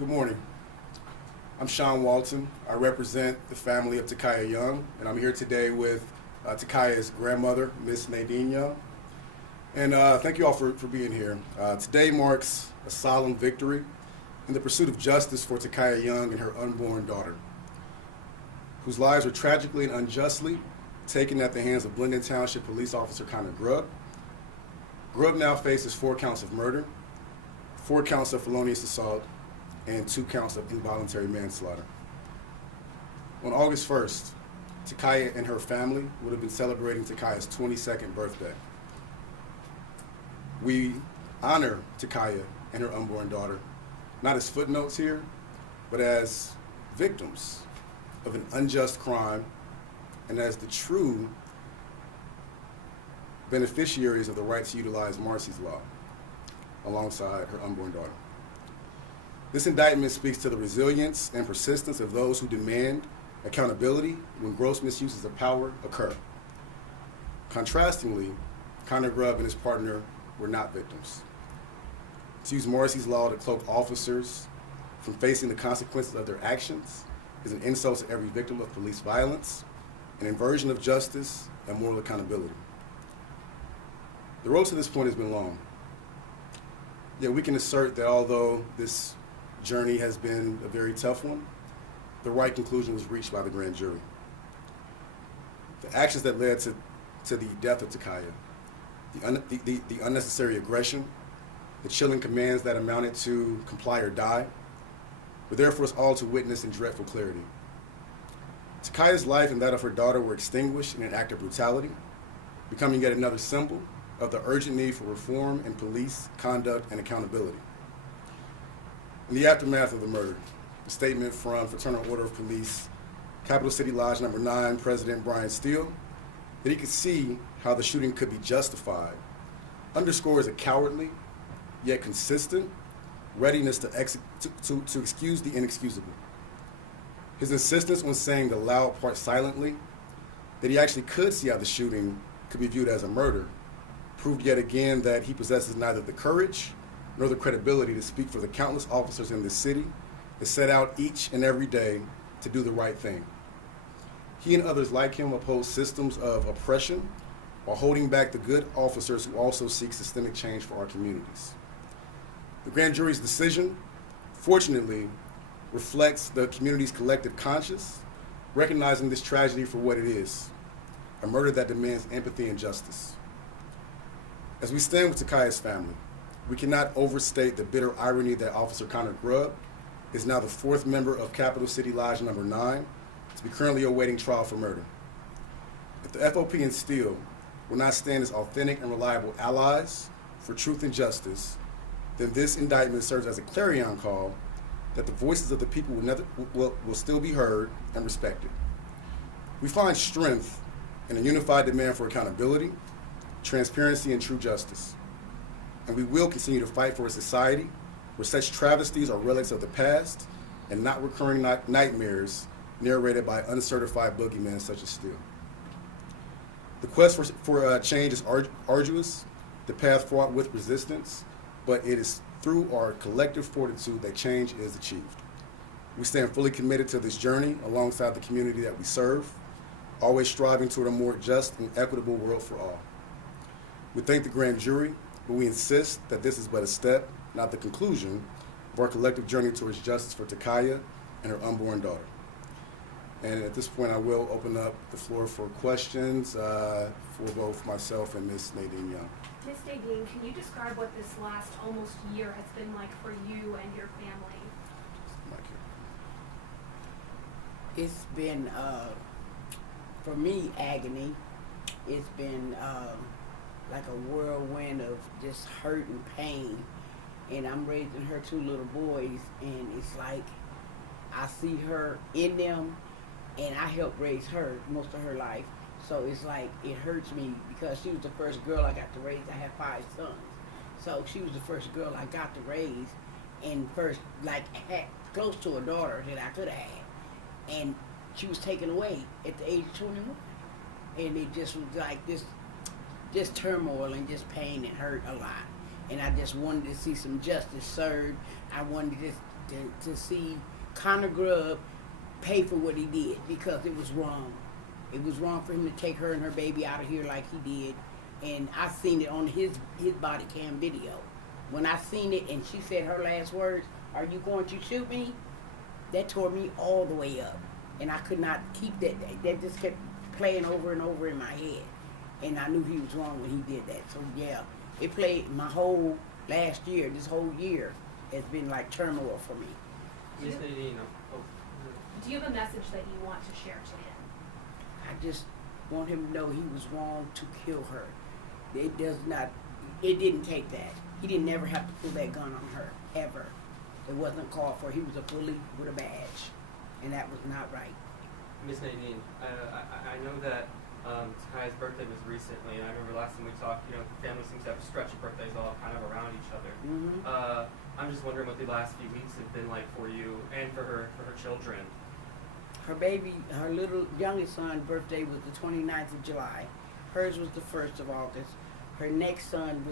Good morning. I'm Sean Walton. I represent the family of Takaya Young, and I'm here today with Takaya's grandmother, Miss Nadine Young. And thank you all for being here. Today marks a solemn victory in the pursuit of justice for Takaya Young and her unborn daughter, whose lives were tragically and unjustly taken at the hands of Blendon Township police officer Connor Grubb. Grubb now faces 4 counts of murder, 4 counts of felonious assault, and 2 counts of involuntary manslaughter. On August 1st, Takaya and her family would have been celebrating Takaya's 22nd birthday. We honor Takaya and her unborn daughter, not as footnotes here, but as victims of an unjust crime and as the true beneficiaries of the right to utilize Marsy's law alongside her unborn daughter. This indictment speaks to the resilience and persistence of those who demand accountability when gross misuses of power occur. Contrastingly, Connor Grubb and his partner were not victims. To use Marsy's law to cloak officers from facing the consequences of their actions is an insult to every victim of police violence, an inversion of justice, and moral accountability. The road to this point has been long. Yet we can assert that although this journey has been a very tough one, the right conclusion was reached by the grand jury. The actions that led to the death of Takaya, the unnecessary aggression, the chilling commands that amounted to comply or die, were there for us all to witness in dreadful clarity. Takaya's life and that of her daughter were extinguished in an act of brutality, becoming yet another symbol of the urgent need for reform in police conduct and accountability. In the aftermath of the murder, a statement from Fraternal Order of Police, Capital City Lodge Number 9, President Brian Steele, that he could see how the shooting could be justified, underscores a cowardly, yet consistent, readiness to excuse the inexcusable. His insistence on saying the loud part silently, that he actually could see how the shooting could be viewed as a murder, proved yet again that he possesses neither the courage nor the credibility to speak for the countless officers in this city that set out each and every day to do the right thing. He and others like him oppose systems of oppression while holding back the good officers who also seek systemic change for our communities. The grand jury's decision, fortunately, reflects the community's collective conscience, recognizing this tragedy for what it is, a murder that demands empathy and justice. As we stand with Takaya's family, we cannot overstate the bitter irony that Officer Connor Grubb is now the 4th member of Capital City Lodge Number 9 to be currently awaiting trial for murder. If the FOP and Steele will not stand as authentic and reliable allies for truth and justice, then this indictment serves as a clarion call that the voices of the people will still be heard and respected. We find strength in a unified demand for accountability, transparency, and true justice. And we will continue to fight for a society where such travesties are relics of the past and not recurring nightmares narrated by uncertified boogeymen such as Steele. The quest for change is arduous, the path fraught with resistance, but it is through our collective fortitude that change is achieved. We stand fully committed to this journey alongside the community that we serve, always striving toward a more just and equitable world for all. We thank the grand jury, but we insist that this is but a step, not the conclusion, of our collective journey towards justice for Takaya and her unborn daughter. And at this point, I will open up the floor for questions for both myself and Ms. Nadine Young. Ms. Nadine, can you describe what this last almost year has been like for you and your family? It's been, for me, agony. It's been like a whirlwind of just hurt and pain. And I'm raising her 2 little boys, and it's like I see her in them, and I helped raise her most of her life. So it's like it hurts me because she was the first girl I got to raise. I have 5 sons. So she was the first girl I got to raise, and first, like, had close to a daughter that I could have had. And she was taken away at the age of 21. And it just was like this turmoil and just pain and hurt a lot. And I just wanted to see some justice served. I wanted to just to see Connor Grubb pay for what he did, because it was wrong. It was wrong for him to take her and her baby out of here like he did. And I seen it on his body cam video. When I seen it and she said her last words, "Are you going to shoot me?" That tore me all the way up. And I could not keep that. That just kept playing over and over in my head. And I knew he was wrong when he did that. So yeah, it played my whole last year. This whole year has been like turmoil for me. Do you have a message that you want to share to him? I just want him to know he was wrong to kill her. It didn't take that. He didn't never have to pull that gun on her, ever. It wasn't called for. He was a bully with a badge, and that was not right. Miss Nadine, I know that Takaya's birthday was recently, and I remember last time we talked, the family seems to have a stretch of birthdays all kind of around each other. Mm-hmm. I'm just wondering what the last few weeks have been like for you and for her children. Her baby, her little youngest son's birthday was the 29th of July. Hers was the 1st of August. Her next son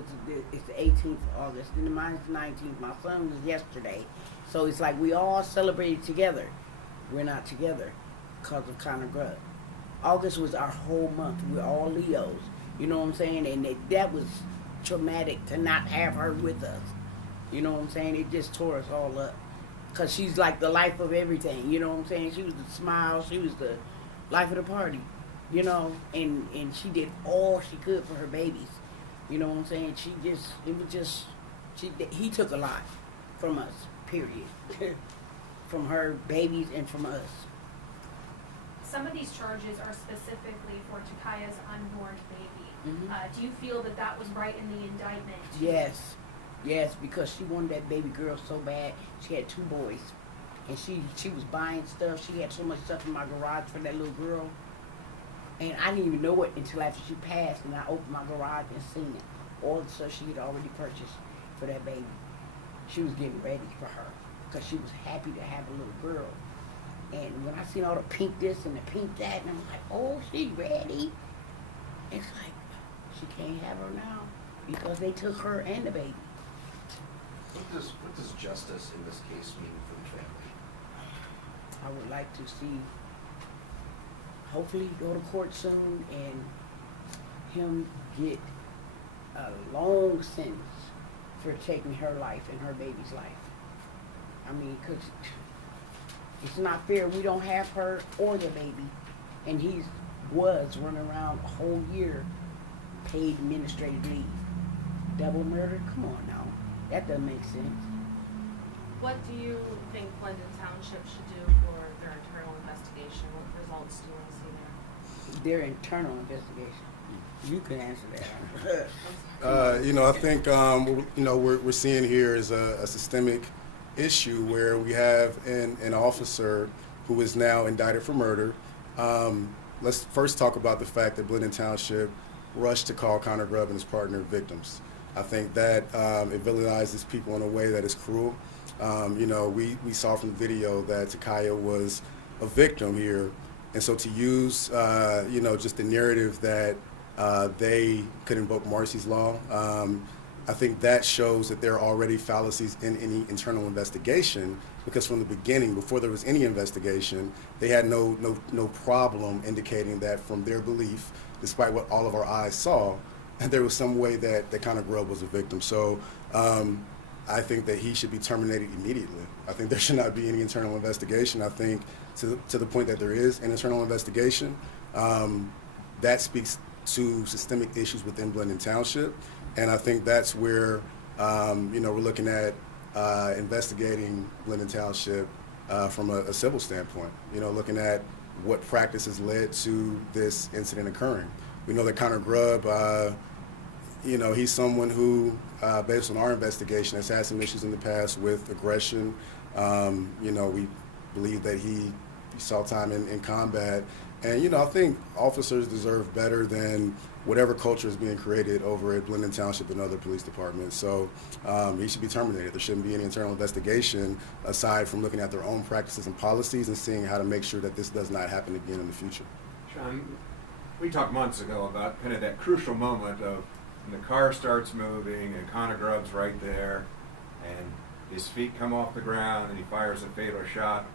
is the 18th of August. And mine's the 19th. My son was yesterday. So it's like we all celebrated together. We're not together because of Connor Grubb. August was our whole month. We're all Leos. You know what I'm saying? And that was traumatic to not have her with us. You know what I'm saying? It just tore us all up. Because she's like the life of everything. You know what I'm saying? She was the smile. She was the life of the party. And she did all she could for her babies. You know what I'm saying? He took a lot from us, period. From her babies and from us. Some of these charges are specifically for Takaya's unborn baby. Mm-hmm. Do you feel that was right in the indictment? Yes, because she wanted that baby girl so bad. She had 2 boys, and she was buying stuff. She had so much stuff in my garage for that little girl, and I didn't even know it until after she passed, and I opened my garage and seen it. All the stuff she had already purchased for that baby. She was getting ready for her because she was happy to have a little girl. And when I seen all the pink this and the pink that, and I'm like, oh, she ready. It's like, she can't have her now because they took her and the baby. What does justice in this case mean for the family? I would like to see, hopefully go to court soon and him get a long sentence for taking her life and her baby's life. I mean, because it's not fair. We don't have her or the baby, and he was running around a whole year paid administrative leave. Double murder? Come on now. That doesn't make sense. What do you think Blendon Township should do for their internal investigation? What results do you want to see there? Their internal investigation. You can answer that. I think we're seeing here is a systemic issue where we have an officer who is now indicted for murder. Let's first talk about the fact that Blendon Township rushed to call Connor Grubb and his partner victims. I think that it villainizes people in a way that is cruel. We saw from the video that Takaya was a victim here, and so to use just the narrative that they could invoke Marcy's law, I think that shows that there are already fallacies in any internal investigation, because from the beginning, before there was any investigation, they had no problem indicating that from their belief, despite what all of our eyes saw, there was some way that Connor Grubb was a victim. So I think that he should be terminated immediately. I think there should not be any internal investigation. I think to the point that there is an internal investigation, that speaks to systemic issues within Blendon Township. And I think that's where, we're looking at investigating Blendon Township from a civil standpoint, looking at what practices led to this incident occurring. We know that Connor Grubb, he's someone who, based on our investigation, has had some issues in the past with aggression. We believe that he saw time in combat. And, I think officers deserve better than whatever culture is being created over at Blendon Township and other police departments. So he should be terminated. There shouldn't be any internal investigation aside from looking at their own practices and policies and seeing how to make sure that this does not happen again in the future. Sean, we talked months ago about kind of that crucial moment of when the car starts moving and Connor Grubb's right there, and his feet come off the ground, and he fires a fatal shot.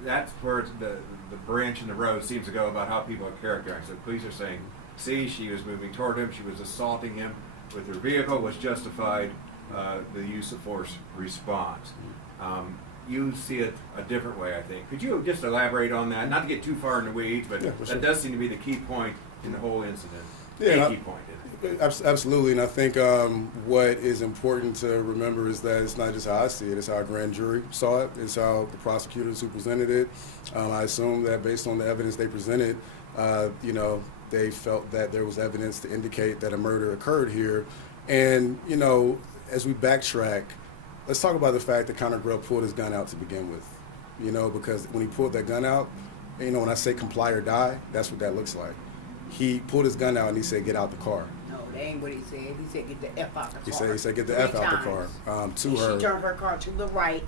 That's where the branch in the road seems to go about how people are characterized. So police are saying, see, she was moving toward him, she was assaulting him with her vehicle, was justified, the use of force response. You see it a different way, I think. Could you just elaborate on that? Not to get too far in the weeds, but Yeah, for sure. that does seem to be the key point in the whole incident. Yeah, Key point in it. Absolutely, and I think what is important to remember is that it's not just how I see it, it's how a grand jury saw it, it's how the prosecutors who presented it. I assume that based on the evidence they presented, they felt that there was evidence to indicate that a murder occurred here. And, as we backtrack, let's talk about the fact that Connor Grubb pulled his gun out to begin with, because when he pulled that gun out, when I say comply or die, that's what that looks like. He pulled his gun out and he said, get out the car. No, that ain't what he said. He said, get the F out the He car. said, get the 3 F out the times. car to And her. she turned her car to the right,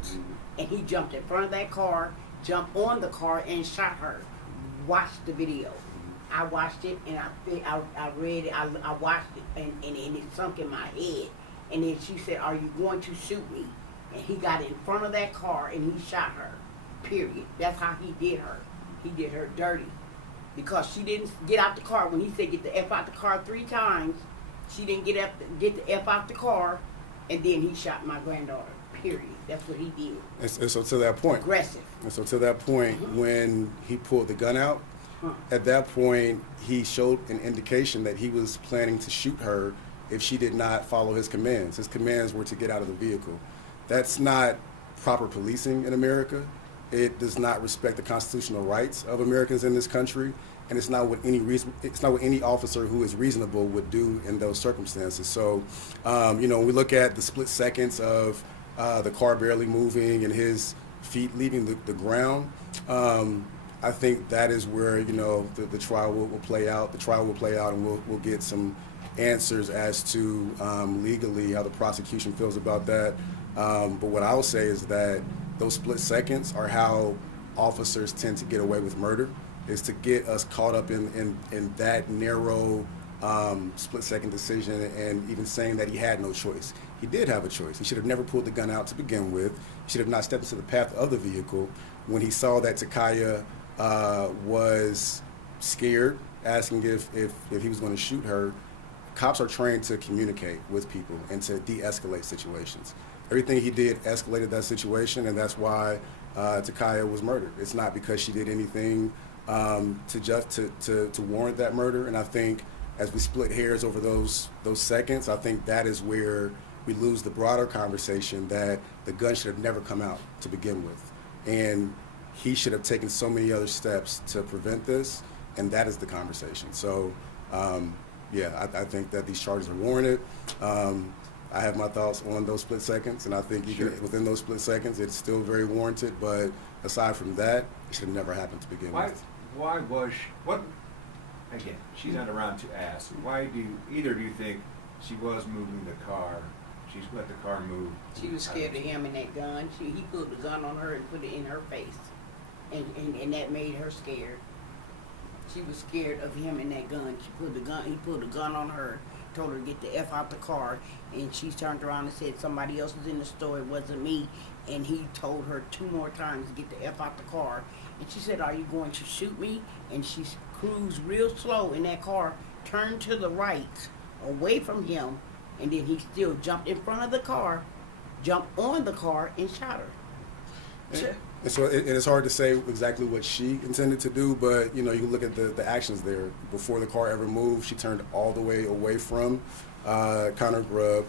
and he jumped in front of that car, jumped on the car, and shot her. Watch the video. I watched it, and I read it. I watched it, and it sunk in my head. And then she said, are you going to shoot me? And he got in front of that car, and he shot her. Period. That's how he did her. He did her dirty. Because she didn't get out the car. When he said get the F out the car 3 times, she didn't get the F out the car, and then he shot my granddaughter. Period. That's what he did. And so to that point, Aggressive. And so to that point, when he pulled the gun out, at that point, he showed an indication that he was planning to shoot her if she did not follow his commands. His commands were to get out of the vehicle. That's not proper policing in America. It does not respect the constitutional rights of Americans in this country, and it's not what any officer who is reasonable would do in those circumstances. So, when we look at the split seconds of the car barely moving and his feet leaving the ground, I think that is where the trial will play out. The trial will play out, and we'll get some answers as to legally how the prosecution feels about that. But what I will say is that those split seconds are how officers tend to get away with murder, is to get us caught up in that narrow split-second decision, and even saying that he had no choice. He did have a choice. He should have never pulled the gun out to begin with. He should have not stepped into the path of the vehicle. When he saw that Takaya was scared, asking if he was going to shoot her, cops are trained to communicate with people and to de-escalate situations. Everything he did escalated that situation, and that's why Takaya was murdered. It's not because she did anything to warrant that murder. And I think as we split hairs over those seconds, I think that is where we lose the broader conversation that the gun should have never come out to begin with. And he should have taken so many other steps to prevent this, and that is the conversation. So, I think that these charges are warranted. I have my thoughts on those split seconds, and I think even within those split seconds, it's still very warranted. But aside from that, it should have never happened to begin with. Why was what? Again, she's not around to ask. Why do either you think she was moving the car? She's let the car move. She was scared of him and that gun. He pulled the gun on her and put it in her face, and that made her scared. She was scared of him and that gun. He pulled the gun on her, told her to get the F out the car, and she turned around and said somebody else was in the store, it wasn't me. And he told her 2 more times to get the F out the car. And she said, are you going to shoot me? And she cruised real slow in that car, turned to the right, away from him, and then he still jumped in front of the car, jumped on the car, and shot her. And so it's hard to say exactly what she intended to do, but you look at the actions there. Before the car ever moved, she turned all the way away from Connor Grubb,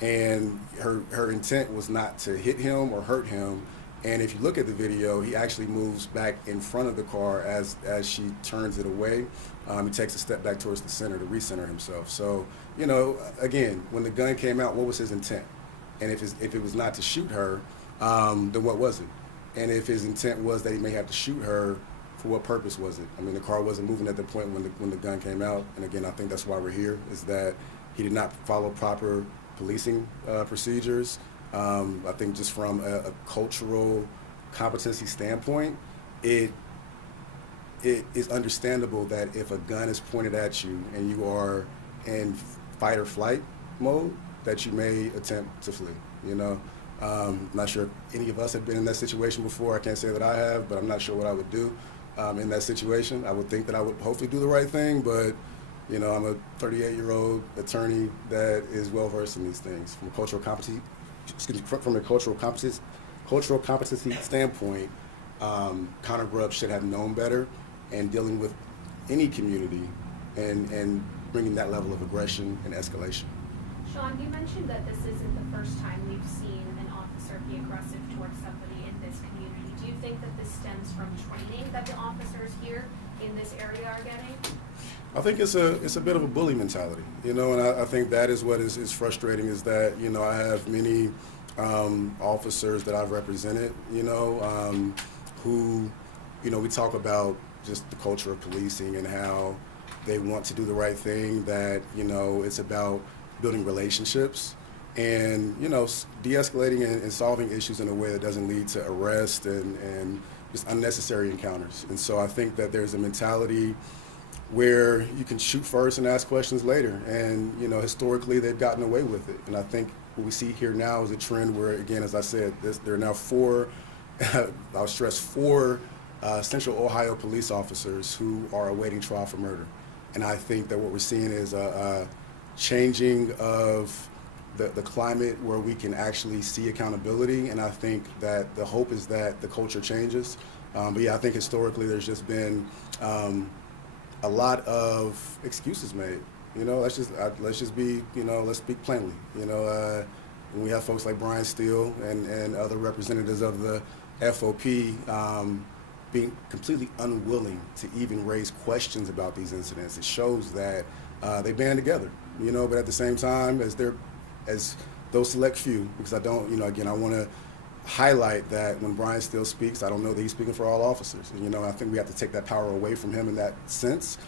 and her intent was not to hit him or hurt him. And if you look at the video, he actually moves back in front of the car as she turns it away. He takes a step back towards the center to recenter himself. So, again, when the gun came out, what was his intent? And if it was not to shoot her, then what was it? And if his intent was that he may have to shoot her, for what purpose was it? I mean, the car wasn't moving at the point when the gun came out. And again, I think that's why we're here, is that he did not follow proper policing procedures. I think just from a cultural competency standpoint, it is understandable that if a gun is pointed at you and you are in fight or flight mode, that you may attempt to flee. Not sure if any of us have been in that situation before. I can't say that I have, but I'm not sure what I would do in that situation. I would think that I would hopefully do the right thing, but you know, I'm a 38-year-old attorney that is well versed in these things. From a cultural competency, cultural competency standpoint, Connor Grubb should have known better, and dealing with any community and bringing that level of aggression and escalation. Sean, you mentioned that this isn't the first time we've seen an officer be aggressive towards somebody in this community. Do you think that this stems from training that the officers here in this area are getting? I think it's a bit of a bully mentality, you know, and I think that is what is frustrating, is that, you know, I have many officers that I've represented, you know, who, you know, we talk about just the culture of policing and how they want to do the right thing, that, you know, it's about building relationships and, you know, de-escalating and solving issues in a way that doesn't lead to arrest and just unnecessary encounters. And so I think that there's a mentality where you can shoot first and ask questions later. And, you know, historically they've gotten away with it. And I think what we see here now is a trend where, again, as I said, there are now four, I'll stress four Central Ohio police officers who are awaiting trial for murder. And I think that what we're seeing is a changing of the climate where we can actually see accountability. And I think that the hope is that the culture changes. But yeah, I think historically there's just been a lot of excuses made. You know, let's just be, you know, let's speak plainly. You know, when we have folks like Brian Steele and other representatives of the FOP being completely unwilling to even raise questions about these incidents, it shows that they band together. You know, but at the same time, as those select few, because I don't, you know, again, I want to highlight that when Brian Steele speaks, I don't know that he's speaking for all officers. And, you know, I think we have to take that power away from him in that sense,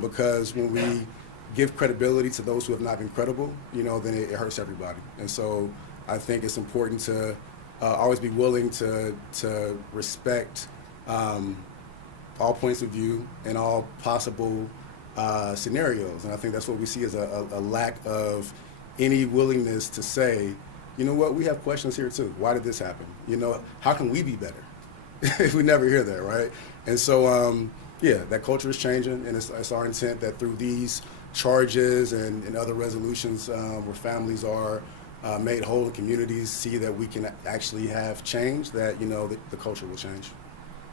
because when we give credibility to those who have not been credible, you know, then it hurts everybody. And so I think it's important to always be willing to respect all points of view and all possible scenarios. And I think that's what we see as a lack of any willingness to say, you know what, we have questions here too. Why did this happen? You know, how can we be better? We never hear that, right? And so, yeah, that culture is changing, and it's our intent that through these charges and other resolutions where families are made whole and communities see that we can actually have change, that, you know, the culture will change.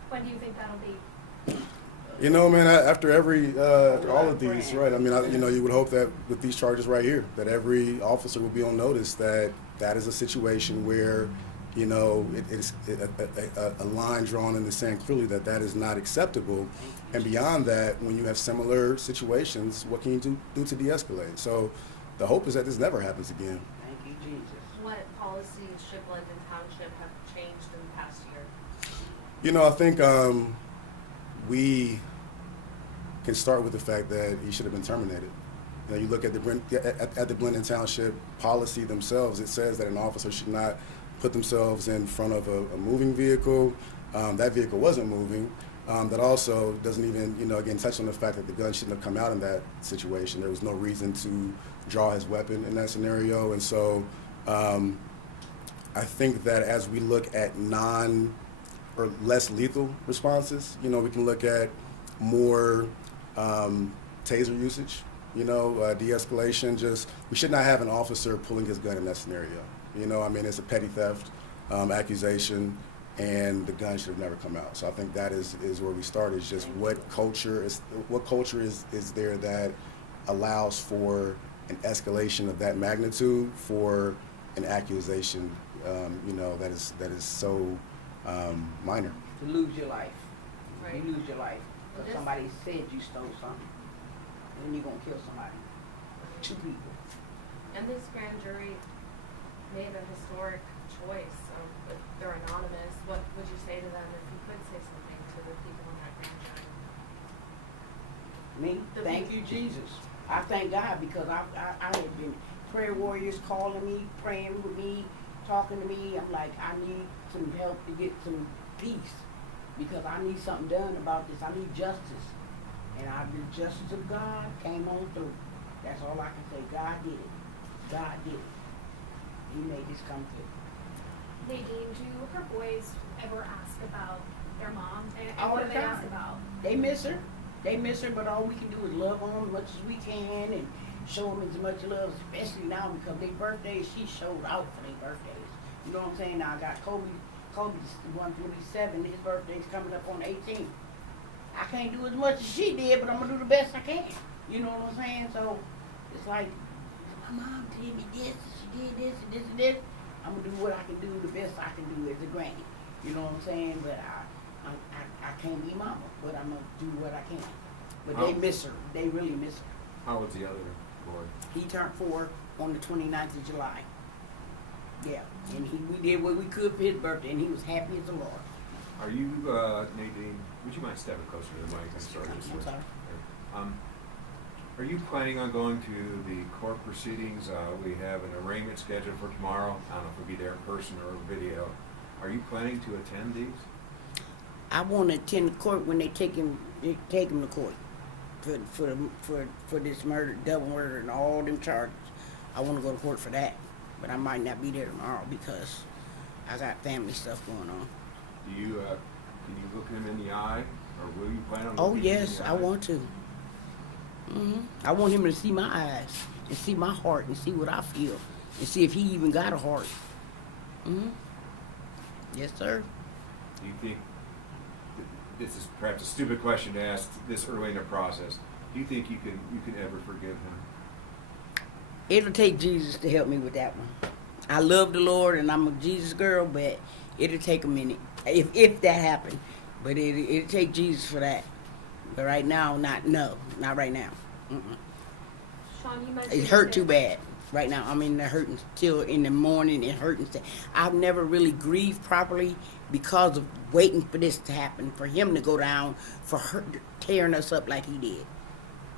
When do you think that'll be? You know, man, after all of these, right? I mean, you know, you would hope that with these charges right here, that every officer will be on notice that that is a situation where, you know, it is a line drawn in the sand clearly that that is not acceptable. And beyond that, when you have similar situations, what can you do to de-escalate? So the hope is that this never happens again. Thank you, Jesus. What policies should Blendon Township have changed in the past year? You know, I think we can start with the fact that he should have been terminated. You know, you look at the Blendon Township policy themselves, it says that an officer should not put themselves in front of a moving vehicle. That vehicle wasn't moving. That also doesn't even, you know, again, touch on the fact that the gun shouldn't have come out in that situation. There was no reason to draw his weapon in that scenario. And so I think that as we look at or less lethal responses, you know, we can look at more taser usage, you know, de-escalation. We should not have an officer pulling his gun in that scenario. You know, I mean, it's a petty theft accusation, and the gun should have never come out. So I think that is where we start, is just what culture is there that allows for an escalation of that magnitude for an accusation, you know, that is so minor. To lose your life. Right. You lose your life. Well, Because somebody said you stole something. And then you're going to kill somebody. 2 people. And this grand jury made a historic choice. But they're anonymous. What would you say to them if you could say something to the people in that grand jury? Me? The Thank you, Jesus. I thank God, because I had been prayer warriors calling me, praying with me, talking to me. I'm like, I need some help to get some peace, because I need something done about this. I need justice. And the justice of God came on through. That's all I can say. God did it. God did it. He made this come through. Nadine, do her boys ever ask about their mom? And All what the do they ask time. about? They miss her. They miss her, but all we can do is love on them as much as we can and show them as much love, especially now because their birthdays, she showed out for their birthdays. You know what I'm saying? Now I got Kobe's 147, his birthday's coming up on the 18th. I can't do as much as she did, but I'm gonna do the best I can. You know what I'm saying? So it's like, my mom did me this, she did this and this and this. I'm gonna do what I can do, the best I can do as a granny. You know what I'm saying? But I can't be mama, but I'm gonna do what I can. But they miss her. They really miss her. How old's the other boy? He turned 4 on the 29th of July. Yeah, and we did what we could for his birthday, and he was happy as a lark. Are you, Nadine, would you mind stepping closer to the mic? I'm sorry. I'm sorry. Are you planning on going to the court proceedings? We have an arraignment scheduled for tomorrow. I don't know if it'll be there in person or video. Are you planning to attend these? I want to attend the court when they take him to court for this murder, double murder, and all them charges. I want to go to court for that, but I might not be there tomorrow because I got family stuff going on. Do you, can you look him in the eye, or will you plan on Oh looking him in yes, the I eye? want to. I want him to see my eyes and see my heart and see what I feel and see if he even got a heart. Yes, sir. Do you think, this is perhaps a stupid question to ask this early in the process, do you think you can ever forgive him? It'll take Jesus to help me with that one. I love the Lord and I'm a Jesus girl, but it'll take a minute if that happened. But it'll take Jesus for that. But right now, not right now. Sean, you mentioned It hurt that- too bad right now. I mean, it hurting till in the morning. It hurting. I've never really grieved properly because of waiting for this to happen, for him to go down, for her tearing us up like he did.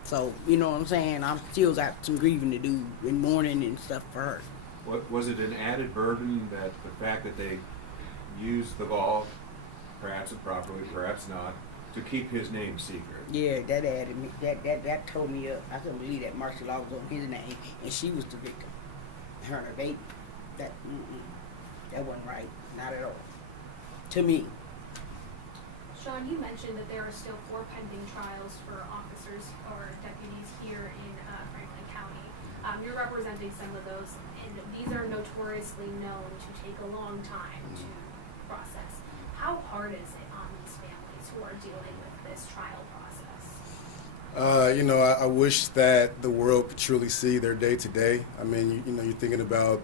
So, you know what I'm saying? I've still got some grieving to do in mourning and stuff for her. Was it an added burden that the fact that they used the ball, perhaps improperly, perhaps not, to keep his name secret? Yeah, that added me. That tore me up. I couldn't believe that martial law was on his name, and she was the victim. Her and her baby. That wasn't right. Not at all. To me. Sean, you mentioned that there are still 4 pending trials for officers or deputies here in Franklin County. You're representing some of those, and these are notoriously known to take a long time to process. How hard is it on these families who are dealing with this trial process? I wish that the world could truly see their day to day. I mean, you're thinking about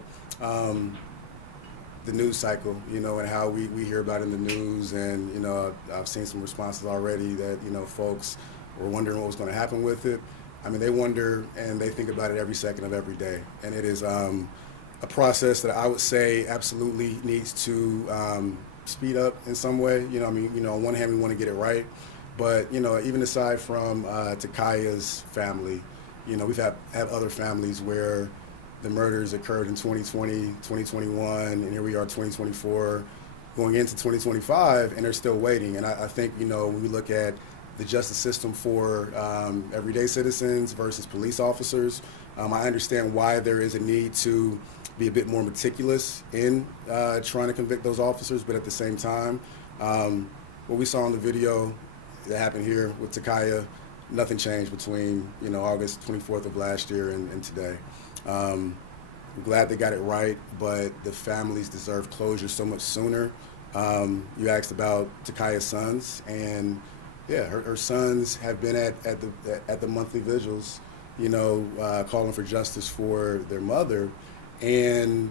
the news cycle, and how we hear about it in the news. And, I've seen some responses already that, folks were wondering what was going to happen with it. I mean, they wonder and they think about it every second of every day. And it is a process that I would say absolutely needs to speed up in some way. On one hand, we want to get it right. But, even aside from Takaya's family, we've had other families where the murders occurred in 2020, 2021, and here we are 2024, going into 2025, and they're still waiting. And I think, when we look at the justice system for everyday citizens versus police officers, I understand why there is a need to be a bit more meticulous in trying to convict those officers, but at the same time, what we saw in the video that happened here with Takaya, nothing changed between August 24th of last year and today. I'm glad they got it right, but the families deserve closure so much sooner. You asked about Takaya's sons, and yeah, her sons have been at the monthly vigils, calling for justice for their mother, and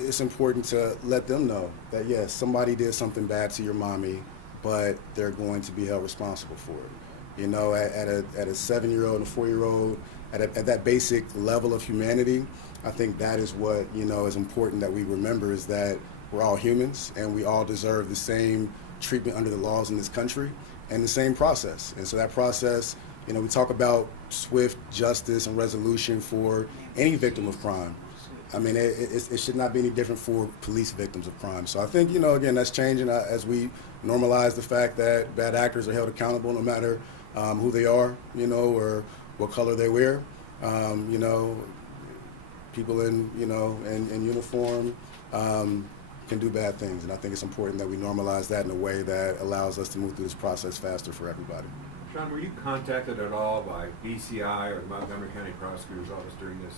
it's important to let them know that yes, somebody did something bad to your mommy, but they're going to be held responsible for it. At a 7-year-old and a 4-year-old, at that basic level of humanity, I think that is what is important that we remember, is that we're all humans and we all deserve the same treatment under the laws in this country and the same process. And so that process, we talk about swift justice and resolution for any victim of crime. I mean, it should not be any different for police victims of crime. So I think, again, that's changing as we normalize the fact that bad actors are held accountable no matter who they are, or what color they wear. People in uniform, can do bad things. And I think it's important that we normalize that in a way that allows us to move through this process faster for everybody. Sean, were you contacted at all by BCI or the Montgomery County Prosecutor's Office during this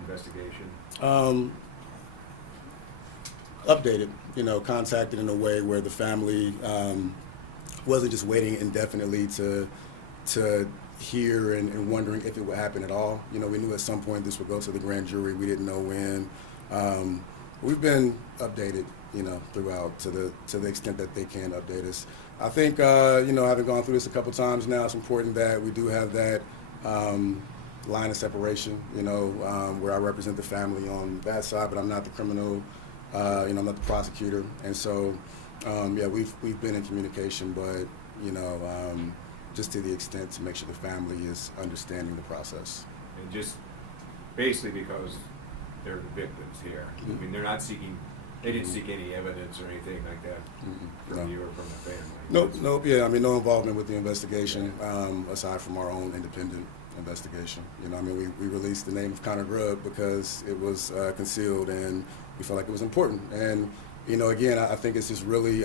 investigation? Updated, contacted in a way where the family wasn't just waiting indefinitely to hear and wondering if it would happen at all. We knew at some point this would go to the grand jury. We didn't know when. We've been updated, throughout to the extent that they can update us. I think, having gone through this a couple times now, it's important that we do have that line of separation, where I represent the family on that side, but I'm not the criminal, I'm not the prosecutor. And so, we've been in communication, but, just to the extent to make sure the family is understanding the process. And just basically because they're the victims here. Mm-hmm. I mean, they didn't seek any evidence or anything like that from No. you or from the family. Nope. Yeah, no involvement with the investigation, aside from our own independent investigation. We released the name of Connor Grubb because it was concealed, and we felt like it was important. And again, I think it's just really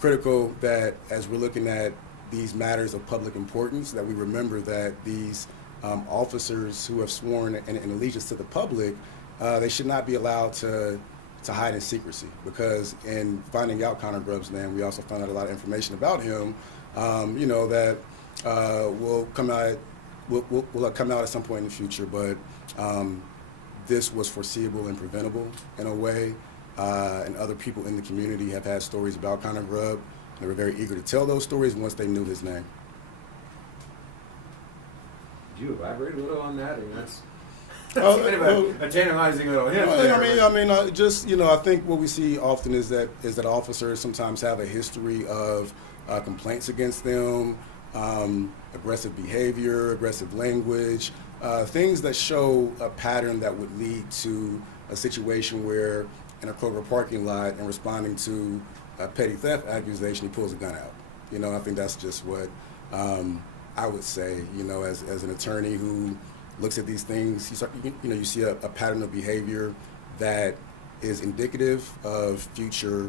critical that as we're looking at these matters of public importance, that we remember that these officers who have sworn an allegiance to the public, they should not be allowed to hide in secrecy, because in finding out Connor Grubb's name, we also found out a lot of information about him, that will come out at some point in the future. But this was foreseeable and preventable in a way, and other people in the community have had stories about Connor Grubb. They were very eager to tell those stories once they knew his name. Could you elaborate a little on that? I mean, that's Oh, kind of a tantalizing little hint Well, there. I think what we see often is that officers sometimes have a history of complaints against them, aggressive behavior, aggressive language, things that show a pattern that would lead to a situation where in a Kroger parking lot and responding to a petty theft accusation, he pulls a gun out. I think that's just what I would say, as an attorney who looks at these things, you see a pattern of behavior that is indicative of future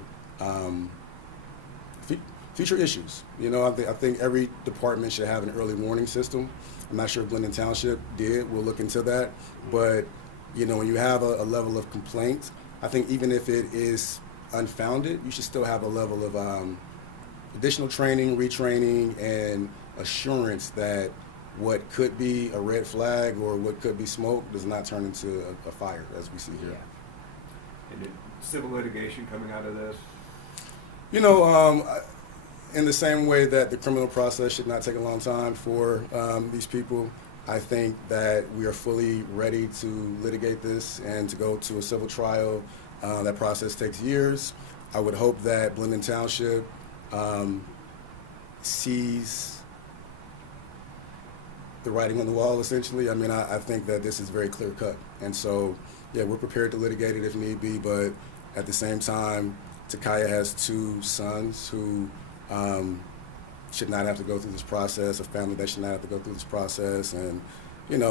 issues. I think every department should have an early warning system. I'm not sure if Blendon Township did. We'll look into that. But when you have a level of complaint, I think even if it is unfounded, you should still have a level of additional training, retraining, and assurance that what could be a red flag or what could be smoke does not turn into a fire, as we see here. And civil litigation coming out of this? In the same way that the criminal process should not take a long time for these people, I think that we are fully ready to litigate this and to go to a civil trial. That process takes years. I would hope that Blendon Township sees the writing on the wall, essentially. I think that this is very clear cut. And so, we're prepared to litigate it if need be, but at the same time, Takaya has two sons who should not have to go through this process, a family that should not have to go through this process. And, you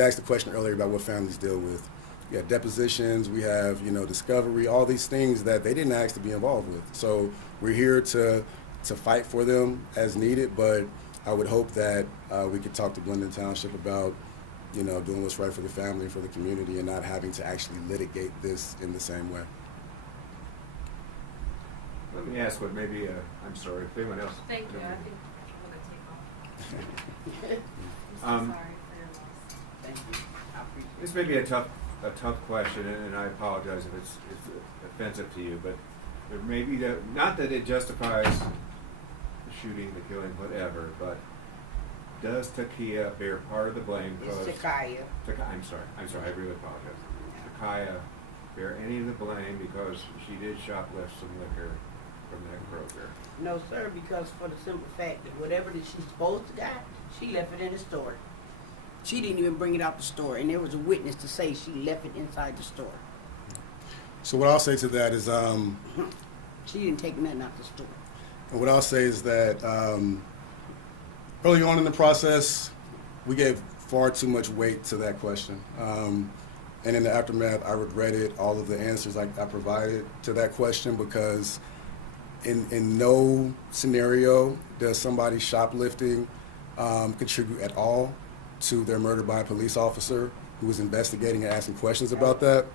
asked the question earlier about what families deal with. We have depositions, we have, discovery, all these things that they didn't ask to be involved with. So we're here to fight for them as needed, but I would hope that we could talk to Blendon Township about, doing what's right for the family and for the community and not having to actually litigate this in the same way. Let me ask what maybe, I'm sorry, if anyone else. Thank you, I think I'm gonna take off. I'm so sorry for your loss. Thank you. I appreciate This may be a tough question, and I apologize if it's offensive to you, but there may be not that it justifies the shooting, the killing, whatever, but does Takia bear part of the blame? It's Takaya. I'm sorry, I really apologize. Takia bear any of the blame because she did shoplift some liquor from that Kroger? No, sir, because for the simple fact that whatever that she's supposed to got, she left it in the store. She didn't even bring it out the store, and there was a witness to say she left it inside the store. So what I'll say to that is, She didn't take nothing out the store. and what I'll say is that early on in the process, we gave far too much weight to that question. And in the aftermath, I regretted all of the answers I provided to that question, because in no scenario does somebody shoplifting contribute at all to their murder by a police officer who was investigating and asking questions about that.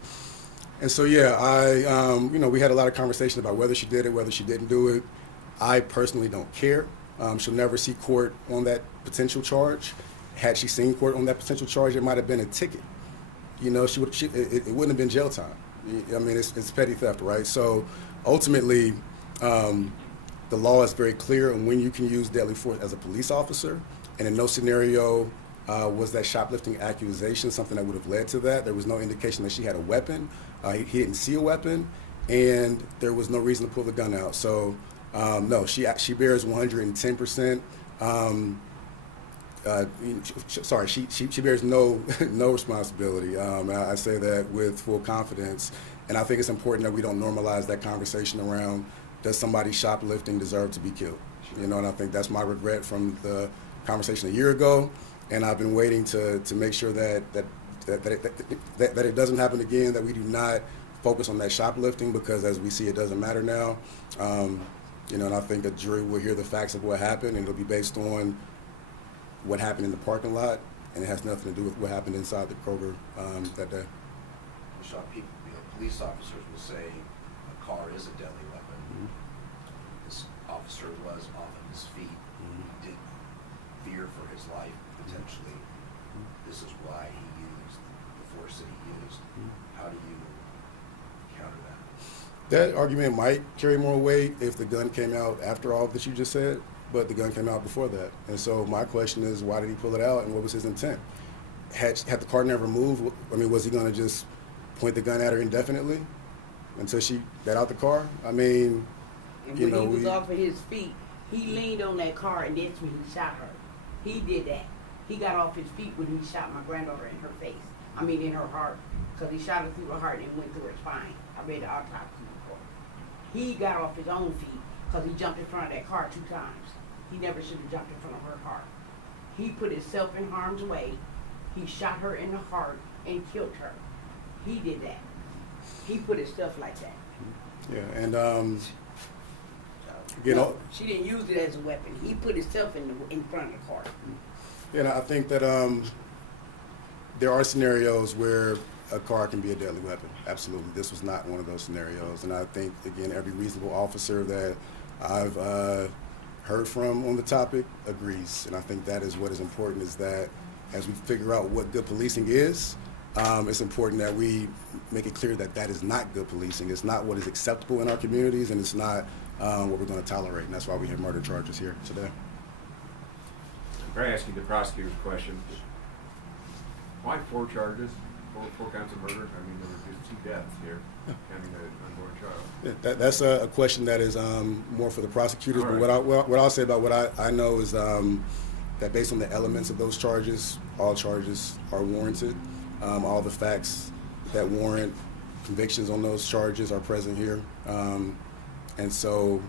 And so, yeah, we had a lot of conversation about whether she did it, whether she didn't do it. I personally don't care. She'll never see court on that potential charge. Had she seen court on that potential charge, it might have been a ticket. It wouldn't have been jail time. I mean, it's petty theft, right? So ultimately, the law is very clear on when you can use deadly force as a police officer, and in no scenario was that shoplifting accusation something that would have led to that. There was no indication that she had a weapon. He didn't see a weapon, and there was no reason to pull the gun out. So, no, she bears 110%. She bears no responsibility. I say that with full confidence, and I think it's important that we don't normalize that conversation around, does somebody shoplifting deserve to be killed? And I think that's my regret from the conversation a year ago, and I've been waiting to make sure that it doesn't happen again, that we do not focus on that shoplifting, because as we see, it doesn't matter now. And I think a jury will hear the facts of what happened, and it'll be based on what happened in the parking lot, and it has nothing to do with what happened inside the Kroger that day. Michelle, police officers will say a car is a deadly weapon. Mm-hmm. This officer was off on his feet. Mm-hmm. He did fear for his life, potentially. This is why he used the force that he used. How do you counter that? That argument might carry more weight if the gun came out after all that you just said, but the gun came out before that. And so my question is, why did he pull it out, and what was his intent? Had the car never moved, was he going to just point the gun at her indefinitely until she got out the car? And when he was off of his feet, he leaned on that car, and that's when he shot her. He did that. He got off his feet when he shot my granddaughter in her face. In her heart, because he shot her through her heart and went through her spine. I read the autopsy report. He got off his own feet because he jumped in front of that car 2 times. He never should have jumped in front of her car. He put himself in harm's way. He shot her in the heart and killed her. He did that. He put his stuff like that. Yeah, and she didn't use it as a weapon. He put himself in front of the car. and I think that there are scenarios where a car can be a deadly weapon. Absolutely, this was not one of those scenarios. And I think, again, every reasonable officer that I've heard from on the topic agrees. And I think that is what is important, is that as we figure out what good policing is, it's important that we make it clear that that is not good policing. It's not what is acceptable in our communities, and it's not what we're going to tolerate. And that's why we have murder charges here today. Can I ask you the prosecutor's question? Why 4 charges? 4 counts of murder? There were just 2 deaths here, counting the unborn child. Yeah, that's a question that is more for the prosecutors. All right. But what I'll say about what I know is that based on the elements of those charges, all charges are warranted. All the facts that warrant convictions on those charges are present here. And so,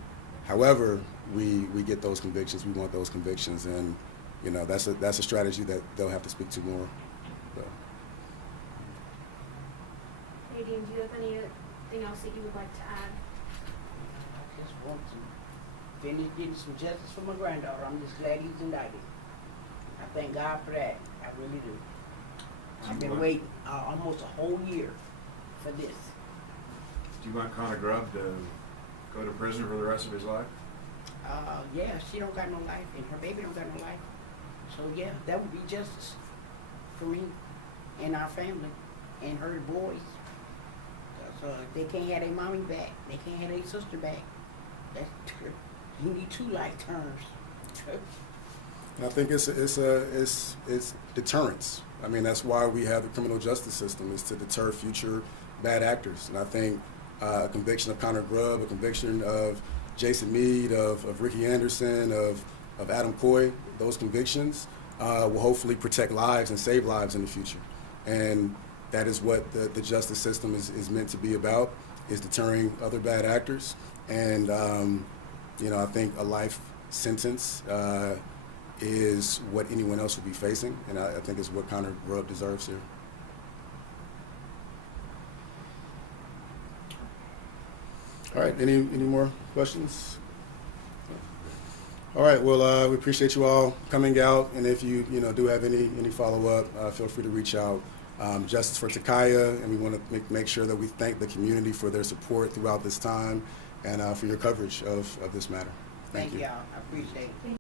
however we get those convictions, we want those convictions. And, that's a strategy that they'll have to speak to more. So. Nadine, do you have anything else that you would like to add? I just want to finish getting some justice for my granddaughter. I'm just glad he's indicted. I thank God for that. I really do. I've been waiting almost a whole year for this. Do you want Connor Grubb to go to prison for the rest of his life? Yeah, she don't got no life, and her baby don't got no life. So yeah, that would be justice for me and our family and her boys. 'Cause they can't have their mommy back. They can't have their sister back. You need 2 life terms. And I think it's deterrence. That's why we have the criminal justice system, is to deter future bad actors. And I think a conviction of Connor Grubb, a conviction of Jason Meade, of Ricky Anderson, of Adam Coy, those convictions will hopefully protect lives and save lives in the future. And that is what the justice system is meant to be about, is deterring other bad actors. And, I think a life sentence is what anyone else would be facing. And I think it's what Connor Grubb deserves here. All right, any more questions? All right, well, we appreciate you all coming out, and if you do have any follow-up, feel free to reach out. Justice for Takaya, and we want to make sure that we thank the community for their support throughout this time and for your coverage of this matter. Thank y'all. I appreciate it.